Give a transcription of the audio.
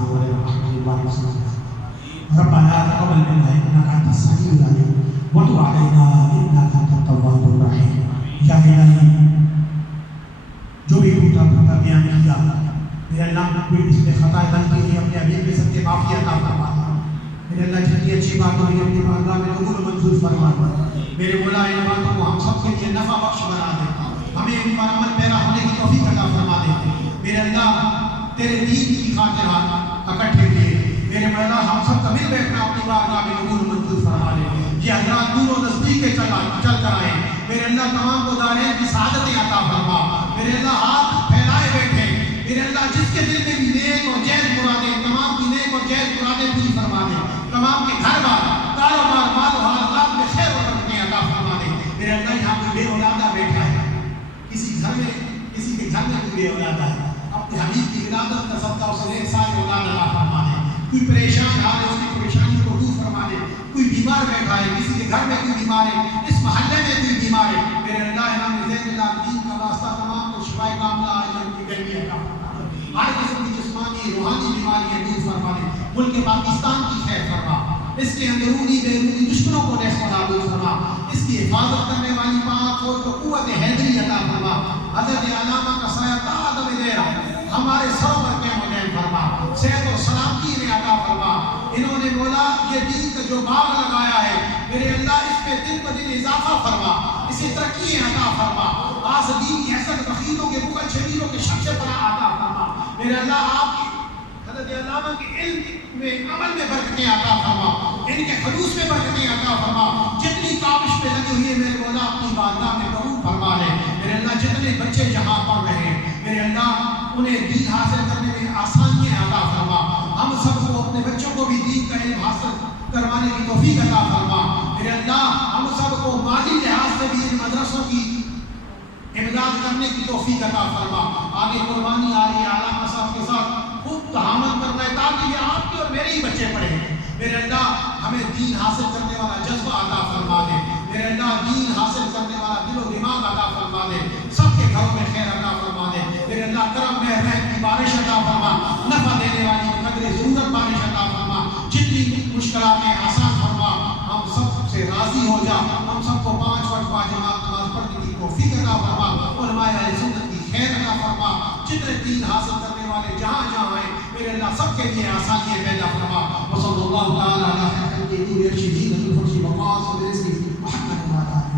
ورحمة الله وبركاته. ربنا تقبل منا إنك أنت السميع العليم وتب علينا إنك أنت التواب الرحيم. یا الہی جو بھی ٹوٹا پھوٹا بیان کیا میرے اللہ کوئی اس میں خطا غلطی ہوئی اپنے حبیب کے سب کے معافی عطا فرما. میرے اللہ جتنی اچھی بات ہوئی اپنی بارگاہ میں قبول و منظور فرما. میرے مولا ان باتوں کو ہم سب کے لیے نفع بخش بنا دے. ہمیں ان پر عمل پیرا ہونے کی توفیق عطا فرما دے. میرے اللہ تیرے دین کی خاطر اکٹھے کیے. میرے مولا ہم سب کا مل بیٹھنا اپنی بارگاہ میں قبول و منظور فرما دے. یہ حضرات دور و نزدیک کے چل کر آئے. میرے اللہ تمام کو دارین کی سعادتیں عطا فرما. میرے اللہ ہاتھ پھیلائے بیٹھے. میرے اللہ جس کے دل میں بھی نیک اور جائز مرادیں تمام کی نیک اور جائز مرادیں پوری فرما دے. تمام کے گھر بار کاروبار مال و حال اللہ میں خیر و برکتیں عطا فرما دے. میرے اللہ یہاں کوئی بے اولادہ بیٹھا ہے, کسی گھر میں کسی کے گھر میں کوئی بے اولادہ ہے, اپنے حبیب کی ولادت کا صدقہ اسے ایک سال اولاد عطا فرما دے. کوئی پریشان حال ہے اس کی پریشانی کو دور فرما دے. کوئی بیمار بیٹھا ہے, کسی کے گھر میں کوئی بیمار ہے, اس محلے میں کوئی بیمار ہے, میرے اللہ امام زین العابدین کا واسطہ تمام کو شفائے کاملہ عاجل کی گرمی عطا فرما دے. ہر قسم کی جسمانی روحانی بیماریاں دور فرما دے. ملک پاکستان کی خیر فرما. اس کے اندرونی بیرونی دشمنوں کو نیست و نابود فرما. اس کی حفاظت کرنے والی پاک فوج کو قوت حیدری عطا فرما. حضرت علامہ کا سایہ تا عدم دیر ہمارے سروں پر قائم و دائم فرما. صحت و سلامتی انہیں عطا فرما. انہوں نے مولا یہ دین کا جو باغ لگایا ہے میرے اللہ اس پہ دن ب دن اضافہ فرما. اسے ترقی عطا فرما. آج دین کی حسد بخیلوں کے بغل شبیروں کے شخص پناہ عطا فرما. میرے اللہ آپ کی حضرت علامہ کے علم میں عمل میں برکتیں عطا فرما. ان کے خلوص میں برکتیں عطا فرما. جتنی کاوش پہ لگی ہوئی ہے میرے مولا اپنی بارگاہ میں قبول فرما لے. میرے اللہ جتنے بچے جہاں پڑھ رہے ہیں میرے اللہ انہیں دین حاصل کرنے میں آسانیاں عطا فرما. ہم سب کو اپنے بچوں کو بھی دین کا علم حاصل کروانے کی توفیق عطا فرما. میرے اللہ ہم سب کو مالی لحاظ سے بھی ان مدرسوں کی امداد کرنے کی توفیق عطا فرما. آگے قربانی آ رہی ہے علامہ صاحب کے ساتھ خوب تحامل کرنا ہے تاکہ یہ آپ کے اور میرے ہی بچے پڑھیں. میرے اللہ ہمیں دین حاصل کرنے والا جذبہ عطا فرما دے. میرے اللہ دین حاصل کرنے والا دل و دماغ عطا فرما دے. سب کے گھروں میں خیر عطا فرما دے. میرے اللہ کرم میں رحمت کی بارش عطا فرما. نفع دینے والی قدر ضرورت بارش عطا فرما. جتنی مشکلات ہیں آسان فرما. ہم سب سے راضی ہو جا. ہم سب کو 5 وقت باجماعت نماز پڑھنے کی توفیق عطا فرما. علماء اہل سنت کی خیر عطا فرما. جتنے دین حاصل کرنے والے جہاں جہاں ہیں میرے اللہ سب کے لیے آسانیاں پیدا فرما. وصلی اللہ تعالی علی خیر خلقہ